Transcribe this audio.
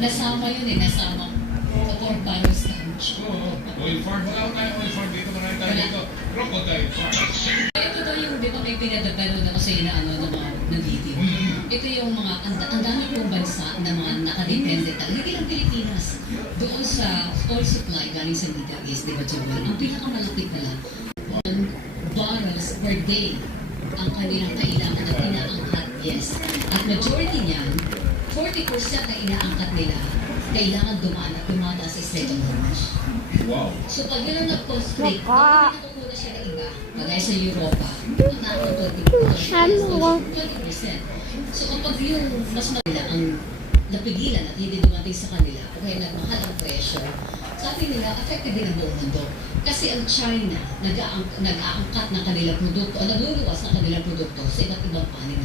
Nasama yun eh, nasama. Sa pork barrel stench. Oil farm. Wala ko tayo oil farm dito. Marami tayo dito. Crocodile. Ito daw yung, di ba may pinadagano na kasi na ano, na mga na video. Ito yung mga, ang dami pong bansa na mga nakadepende talaga. Hindi lang Pilipinas. Doon sa oil supply galing sa Middle East, di ba, Joel? Ang pinakamalapit na lang, 1 barrels per day ang kanilang kailangan at inaangkat, yes. At majority niyan, 40% na inaangkat nila, kailangan dumaan at dumada sa Strait of Hormuz. Wow. So pag yun ang nag-constrict, bakit nakukuha siya ng iba? Kagaya sa Europa, nakaka 20%. So kapag yung mas maganda ang napigilan at hindi dumating sa kanila, o kaya nagmahal ang presyo, sabi nila, affected din ang buong mundo. Kasi ang China, nag-aangkat ng kanilang produkto, o nagluluwas ng kanilang produkto sa iba't ibang panig